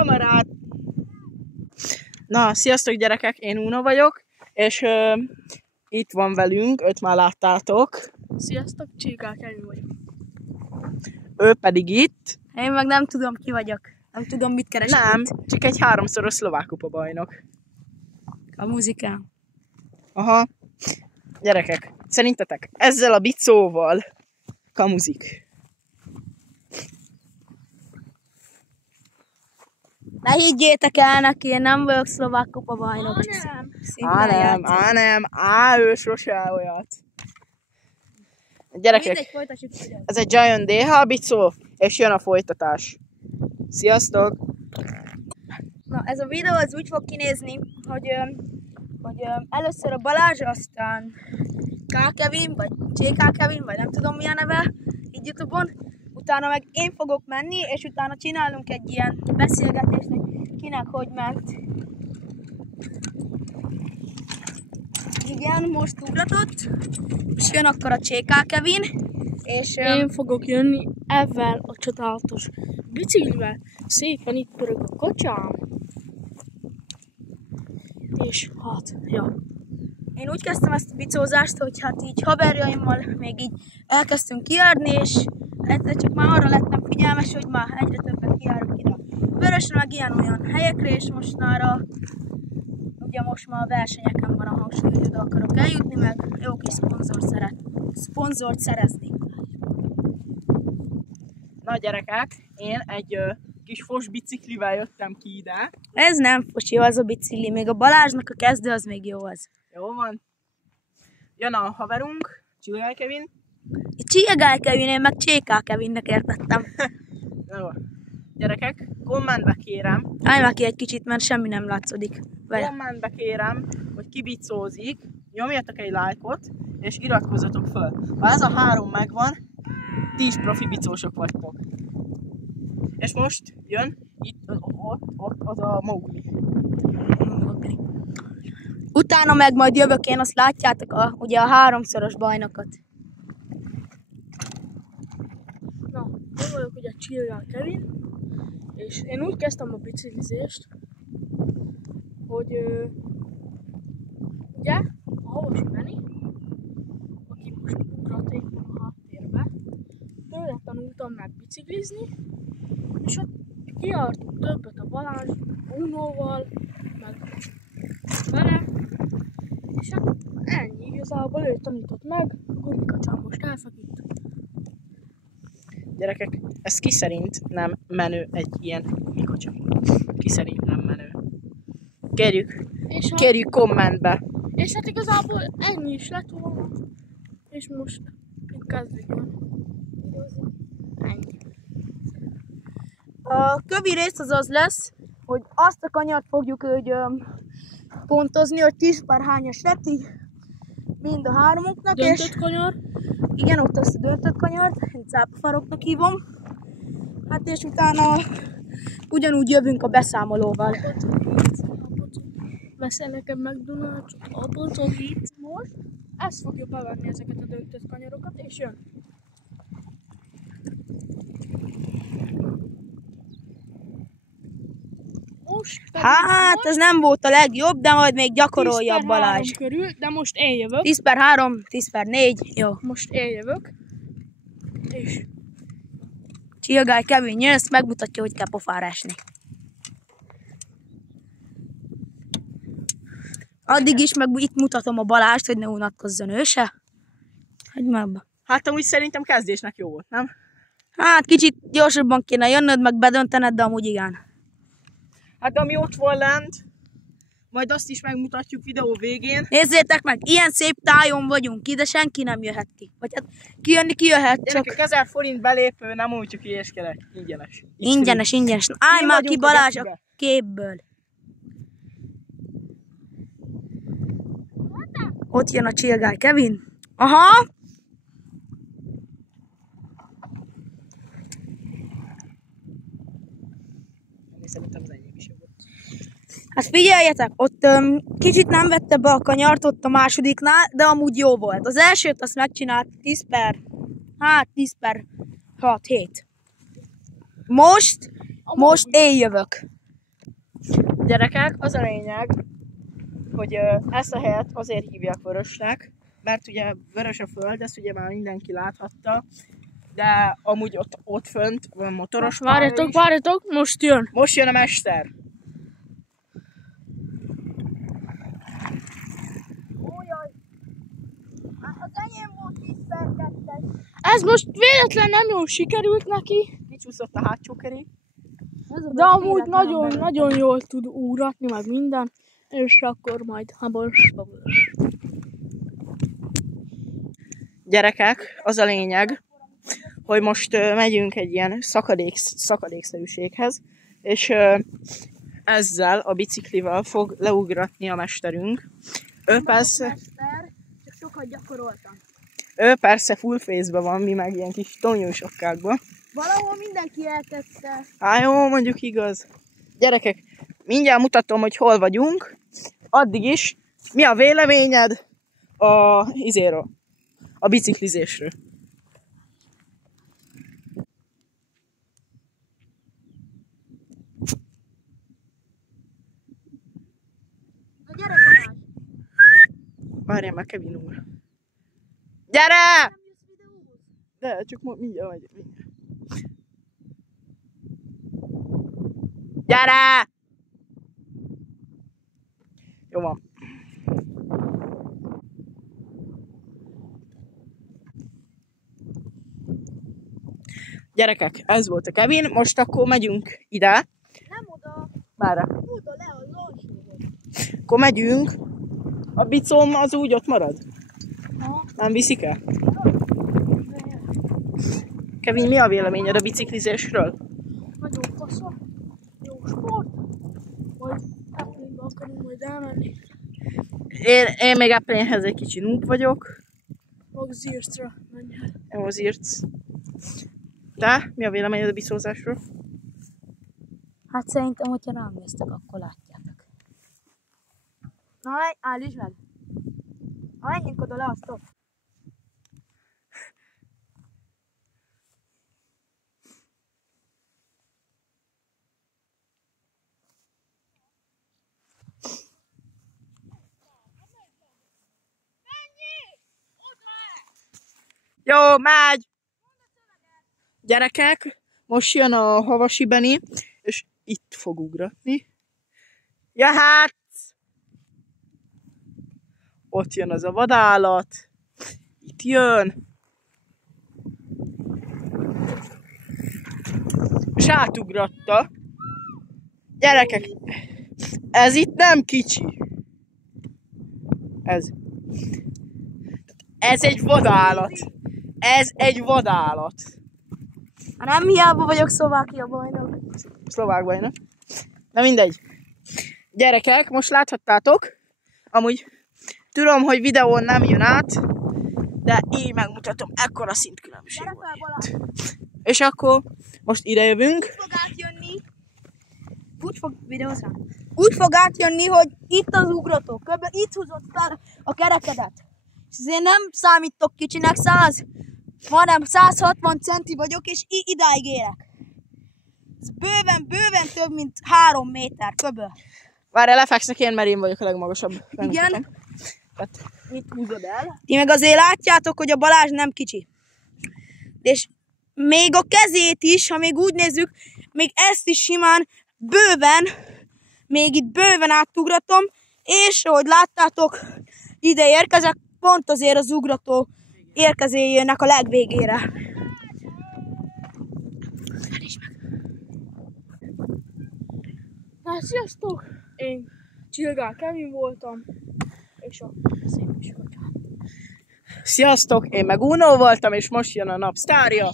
kamerát! Na, sziasztok gyerekek, én Uno vagyok, és itt van velünk, őt már láttátok. Sziasztok, Csikák Elmi vagyok. Ő pedig itt. Én meg nem tudom, ki vagyok. Nem tudom, mit keresek. Nem, itt. csak egy 3-szoros szlovák kupa bajnok. A muzikám. Aha. Gyerekek, szerintetek ezzel a bicóval kamuzik? Ne higgyétek el neki, én nem vagyok szlovák kupa bajnok. Nem. Ő sose olyat. Gyerekek, Mindegy, folytassuk. ez egy Giant DH bicó, és jön a folytatás. Sziasztok! Na, ez a videó az úgy fog kinézni, hogy először a Balázs, aztán K. Kevin, vagy CK Kevin, vagy nem tudom mi a neve, így YouTube-on. Utána meg én fogok menni, és utána csinálunk egy ilyen beszélgetést, hogy kinek hogy ment. Igen, most ugratott, és jön akkor a CK Kevin, és én fogok jönni ezzel a csodálatos biciklivel. Szépen itt pörög a kocsám. És hát, ja. én úgy kezdtem ezt a bicózást, hogy hát így haverjaimmal még így elkezdtünk kijárni, és egyszer csak már arra lettem figyelmes, hogy már egyre többet kijárok ide Vörösre, meg ilyen-olyan helyekre, és most már most már a versenyeken van a hangsúly, hogy oda akarok eljutni, meg jó kis szponzort szerezni. Na gyerekek, én egy kis fos biciklivel jöttem ki ide. Ez nem fos, jó az a bicikli, még a Balázsnak a kezdő az még jó az. Jó van. Jön a haverunk, Csilgál Kevin. Csilgál Kevin, én meg CK Kevinnek értettem. Jó. Gyerekek, kommentbe kérem. Állj már ki egy kicsit, mert semmi nem látszódik. Kommentbe kérem, hogy ki bicózik, nyomjatok egy lájkot, és iratkozzatok föl. Ha ez a 3 megvan, ti is profi bicósok vagytok. És most jön, ott az a Mowgli. Utána meg majd jövök én, azt látjátok, ugye a 3-szoros bajnokot. Na, én vagyok ugye Csilgál Kevin, és én úgy kezdtem a biciklizést, hogy ugye a Havasi Beni, aki most ugrat éppen a háttérbe, tőle tanultam meg biciklizni, és ott kijártunk többet a Balázs, Unóval, meg vele, és hát ennyi, igazából ő tanított meg, a gumikacsám most elfeküdt. Gyerekek, ez ki szerint nem menő egy ilyen gumikocsa? Ki szerint nem menő? Kérjük kommentbe. És hát igazából ennyi is lett volna, és most kezdődjön. Ennyi. A kövi rész az lesz, hogy azt a kanyart fogjuk pontozni, hogy 10/hányas lett, így mind a 3-unknak. Döntött kanyar. Igen, ott azt a döntött kanyart, én cápafaroknak hívom. Hát és utána ugyanúgy jövünk a beszámolóval. Veszel nekem McDonald's-ot, abocogit. Most ez fogja bevenni ezeket a döntött kanyarokat, és jön. Hát, ez nem volt a legjobb, de majd még gyakorolja a Balázs. 10/3 körül, de most én jövök. 10/3, 10/4, jó. Most én jövök. És Csilgál Kevin jön, ezt megmutatja, hogy kell pofára esni. Addig is meg itt mutatom a Balást, hogy ne unatkozzon ő se. Hagyj már abba. Hát amúgy szerintem kezdésnek jó volt, nem? Hát kicsit gyorsabban kéne jönnöd, meg bedöntened, de amúgy igen. Hát ami ott van lent, majd azt is megmutatjuk videó végén. Nézzétek meg, ilyen szép tájon vagyunk, ide senki nem jöhet ki. Vagy hát kijönni kijöhet, csak... Gyerekek, 1000 forint belépő, nem úgy csak ilyeskedek. Ingyenes. Ingyenes. Állj már ki Balázs a képből. Ott jön a Csilgál Kevin. Aha! Szerintem az enyém is jó volt. Hát figyeljetek, ott kicsit nem vette be a kanyart ott a másodiknál, de amúgy jó volt. Az elsőt azt megcsinált 10/6-7. Most én jövök. Gyerekek, az a lényeg, hogy ezt a helyet azért hívják Vörösnek, mert ugye vörös a föld, ezt ugye már mindenki láthatta, de amúgy ott fönt van motoros pálya is. Várjatok, most jön. Most jön a mester. Ójaj! Az enyém volt 10/2-es. Ez most véletlen nem jól sikerült neki, Kicsúszott a hátsó kerék. de amúgy nagyon jól tud úratni, meg minden. És akkor majd habos. Gyerekek, az a lényeg, hogy most megyünk egy ilyen szakadékszerűséghez, és ezzel a biciklivel fog leugratni a mesterünk. Ő persze Csak sokat gyakoroltam. full face-ben van, mi meg ilyen kis tonyósokkákban. Valahol mindenki elkezdte. Á, jó, mondjuk igaz. Gyerekek, mindjárt mutatom, hogy hol vagyunk. Addig is, mi a véleményed a biciklizésről? Na gyere Balázs! Várjál már, Kevin úr. Gyere! Nem jössz videóhoz? De, csak mindjárt vagy. Gyere! Jó van. Gyerekek, ez volt a Kevin, most akkor megyünk ide. Nem oda, Merre? oda le az alsóhoz. Akkor megyünk. A bicóm az úgy ott marad? Ha? Nem viszik el? Kevin, mi a véleményed a biciklizésről? Nagyon fasza. Jó sport. Majd Eplinbe akarunk majd elmenni. Én még Eplinhez egy kicsi noob vagyok. Mag Zircra menj el. Jó, az írsz. Te? Mi a véleményed a bicózásról? Hát szerintem, hogyha rám néztek, akkor látjátok. Na, állítsd meg! Ha menjünk oda le, azt ott. Jó, megy! Gyerekek, most jön a Havasi Beni, és itt fog ugratni. Jöhetsz! Ott jön az a vadállat. Itt jön. És átugratta. Gyerekek, ez itt nem kicsi. Ez egy vadállat. Ez egy vadállat. Nem hiába vagyok Szlovákia bajnok. Szlovák bajnok. Na mindegy. Gyerekek, most láthattátok. Amúgy tudom, hogy videón nem jön át, de én megmutatom, ekkora szintkülönbség Gyere van fel, Balázs! itt. És akkor most ide jövünk. Úgy fog átjönni. Úgy fog átjönni, hogy itt az ugrató. Kb. Itt húzott fel a kerekedet. És azért nem számítok kicsinek, 160 centi vagyok, és idáig érek. Ez bőven több, mint 3 méter kb. Várjál, lefekszek én, mert én vagyok a legmagasabb. Igen. Tehát mit húzod el? Ti meg azért látjátok, hogy a Balázs nem kicsi. És még a kezét is, ha még úgy nézzük, még ezt is simán még itt bőven átugratom, és ahogy láttátok, ide érkezek, pont azért az ugrató érkezéjének a legvégére. Na, sziasztok! Én Csilgál Kevin voltam, és a szép is voltam. Sziasztok, én meg Uno voltam, és most jön a nap sztárja.